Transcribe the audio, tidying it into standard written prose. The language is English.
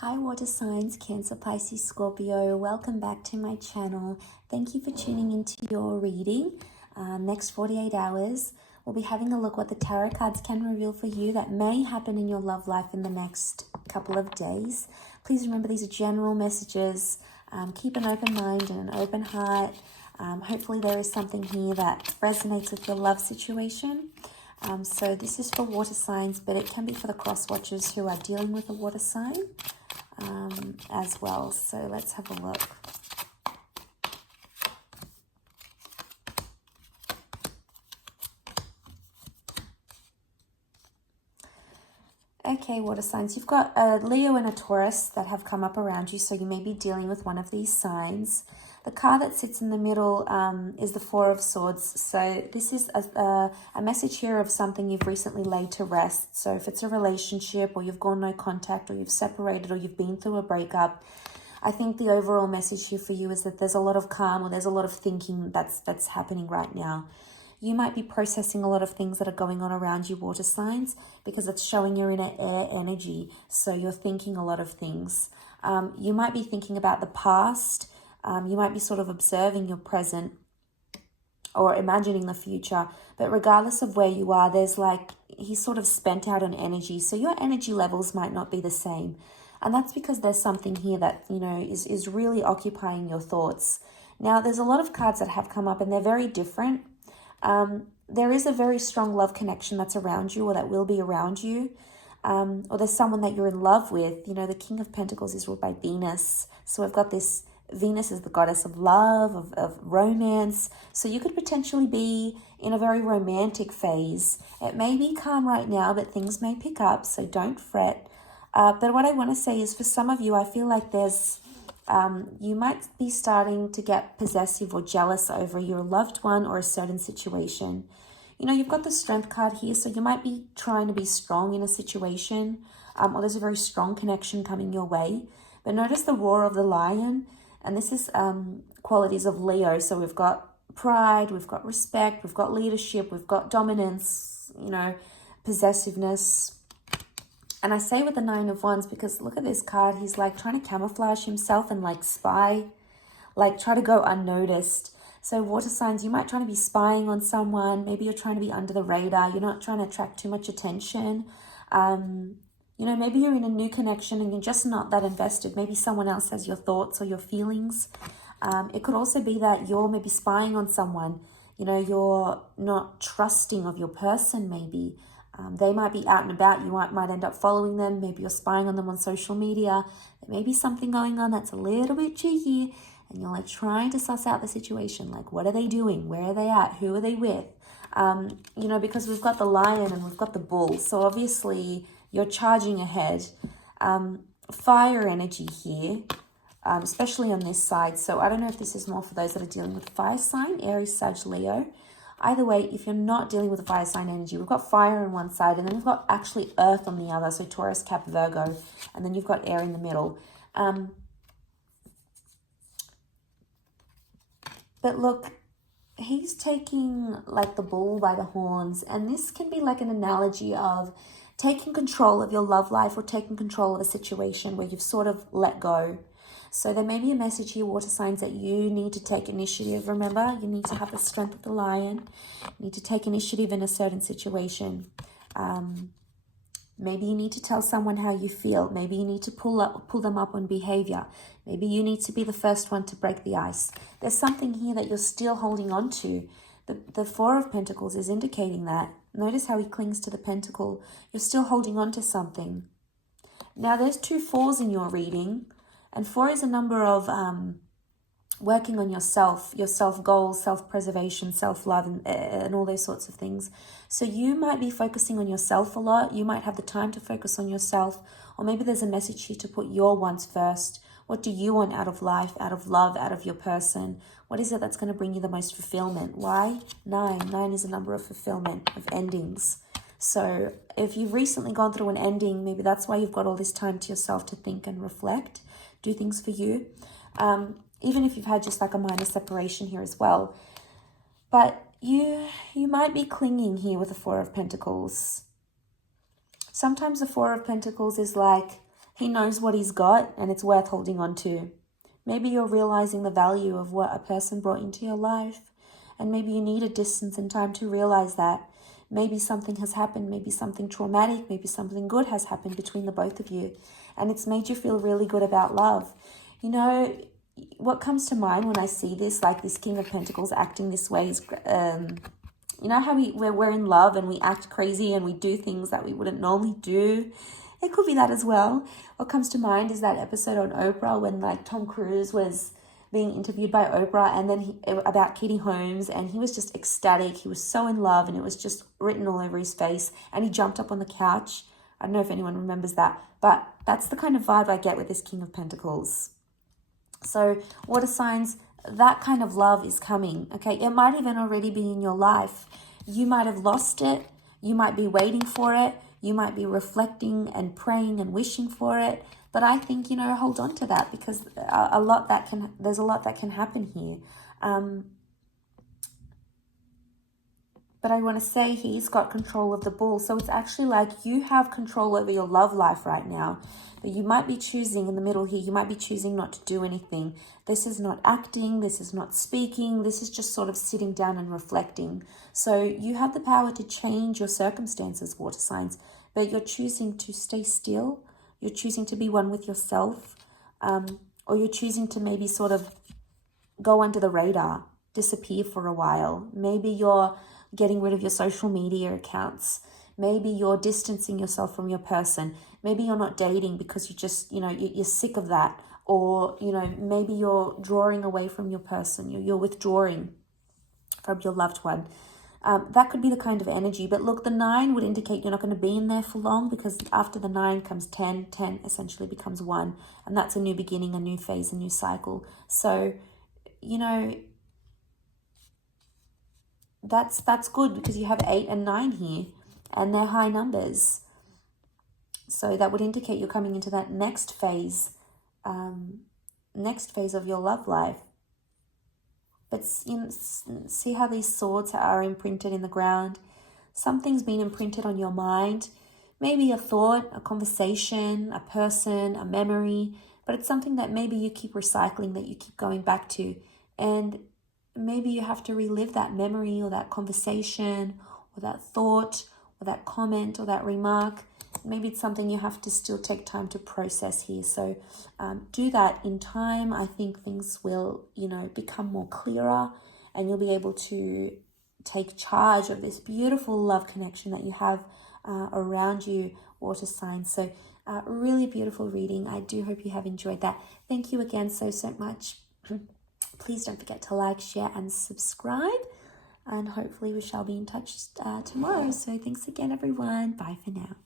Hi water signs, Cancer, Pisces, Scorpio. Welcome back to my channel. Thank you for tuning into your reading. Next 48 hours, we'll be having a look what the tarot cards can reveal for you that may happen in your love life in the next couple of days. Please remember these are general messages. Keep an open mind and an open heart. Hopefully there is something here that resonates with your love situation. So this is for water signs, but it can be for the cross watchers who are dealing with a water sign as well. So let's have a look. Okay, water signs, you've got a Leo and a Taurus that have come up around you, so you may be dealing with one of these signs. The card that sits in the middle is the Four of Swords. So this is a message here of something you've recently laid to rest. So if it's a relationship or you've gone no contact or you've separated or you've been through a breakup, I think the overall message here for you is that there's a lot of calm or there's a lot of thinking that's happening right now. You might be processing a lot of things that are going on around you, water signs, because it's showing you're in an air energy. So you're thinking a lot of things. You might be thinking about the past. You might be sort of observing your present or imagining the future. But regardless of where you are, there's like, he's sort of spent out on energy. So your energy levels might not be the same. And that's because there's something here that, you know, is really occupying your thoughts. Now, there's a lot of cards that have come up and they're very different. There is a very strong love connection that's around you or that will be around you. Or there's someone that you're in love with. You know, the King of Pentacles is ruled by Venus. So we've got this, Venus is the goddess of love, of romance. So you could potentially be in a very romantic phase. It may be calm right now, but things may pick up, so don't fret. But what I want to say is for some of you, I feel like there's, you might be starting to get possessive or jealous over your loved one or a certain situation. You know, you've got the Strength card here, so you might be trying to be strong in a situation, or there's a very strong connection coming your way. But notice the roar of the lion, and this is qualities of Leo. So we've got pride, we've got respect, we've got leadership, we've got dominance, you know, possessiveness. And I say with the Nine of Wands because look at this card. He's like trying to camouflage himself and like spy, like try to go unnoticed. So water signs, you might try to be spying on someone. Maybe you're trying to be under the radar. You're not trying to attract too much attention. You know, maybe you're in a new connection and you're just not that invested. Maybe someone else has your thoughts or your feelings. It could also be that you're maybe spying on someone. You know, you're not trusting of your person maybe. They might be out and about. You might end up following them. Maybe you're spying on them on social media. There may be something going on that's a little bit cheeky. And you're like trying to suss out the situation. Like, what are they doing? Where are they at? Who are they with? You know, because we've got the lion and we've got the bull. So obviously you're charging ahead. Fire energy here, especially on this side. So I don't know if this is more for those that are dealing with fire sign, Aries, Sag, Leo. Either way, if you're not dealing with a fire sign energy, we've got fire on one side and then we've got actually earth on the other. So Taurus, Cap, Virgo, and then you've got air in the middle. But look, he's taking like the bull by the horns, and this can be like an analogy of taking control of your love life or taking control of a situation where you've sort of let go. So there may be a message here, water signs, that you need to take initiative. Remember, you need to have the strength of the lion. You need to take initiative in a certain situation. Maybe you need to tell someone how you feel. Maybe you need to pull them up on behavior. Maybe you need to be the first one to break the ice. There's something here that you're still holding on to. The Four of Pentacles is indicating that. Notice how he clings to the pentacle. You're still holding on to something. Now, there's 2 4s in your reading. And 4 is a number of working on yourself goals, self-preservation, self-love, and all those sorts of things. So you might be focusing on yourself a lot. You might have the time to focus on yourself. Or maybe there's a message here to put your wants first. What do you want out of life, out of love, out of your person? What is it that's going to bring you the most fulfillment? Why? 9. 9 is a number of fulfillment, of endings. So if you've recently gone through an ending, maybe that's why you've got all this time to yourself to think and reflect, do things for you. Even if you've had just like a minor separation here as well. But you might be clinging here with the Four of Pentacles. Sometimes the Four of Pentacles is like He knows what he's got and it's worth holding on to. Maybe you're realizing the value of what a person brought into your life, and maybe you need a distance in time to realize that. Maybe something has happened, maybe something traumatic, maybe something good has happened between the both of you, and it's made you feel really good about love. You know, what comes to mind when I see this, like this King of Pentacles acting this way, is, you know how we're in love and we act crazy and we do things that we wouldn't normally do? It could be that as well. What comes to mind is that episode on Oprah when like Tom Cruise was being interviewed by Oprah, and then about Katie Holmes, and he was just ecstatic. He was so in love, and it was just written all over his face, and he jumped up on the couch. I don't know if anyone remembers that, but that's the kind of vibe I get with this King of Pentacles. So water signs, that kind of love is coming, okay? It might even already be in your life. You might have lost it. You might be waiting for it. You might be reflecting and praying and wishing for it. But I think, you know, hold on to that, because there's a lot that can happen here. But I want to say he's got control of the bull. So it's actually like you have control over your love life right now. But you might be choosing in the middle here, you might be choosing not to do anything. This is not acting, this is not speaking, this is just sort of sitting down and reflecting. So you have the power to change your circumstances, water signs, but you're choosing to stay still. You're choosing to be one with yourself, or you're choosing to maybe sort of go under the radar, disappear for a while. Maybe you're getting rid of your social media accounts. Maybe you're distancing yourself from your person. Maybe you're not dating because you just, you know, you're sick of that. Or, you know, maybe you're drawing away from your person. You're withdrawing from your loved one. That could be the kind of energy. But look, the 9 would indicate you're not going to be in there for long, because after the 9 comes 10. 10 essentially becomes 1. And that's a new beginning, a new phase, a new cycle. So, you know, that's good, because you have 8 and 9 here, and they're high numbers. So that would indicate you're coming into that next phase of your love life. But you know, see how these swords are imprinted in the ground. Something's been imprinted on your mind. Maybe a thought, a conversation, a person, a memory. But it's something that maybe you keep recycling, that you keep going back to. And maybe you have to relive that memory or that conversation or that thought or that comment or that remark. Maybe it's something you have to still take time to process here. So do that in time. I think things will, you know, become more clearer, and you'll be able to take charge of this beautiful love connection that you have around you, water signs. So really beautiful reading. I do hope you have enjoyed that. Thank you again so much. Please don't forget to like, share, and subscribe. And hopefully we shall be in touch tomorrow. So thanks again, everyone. Bye for now.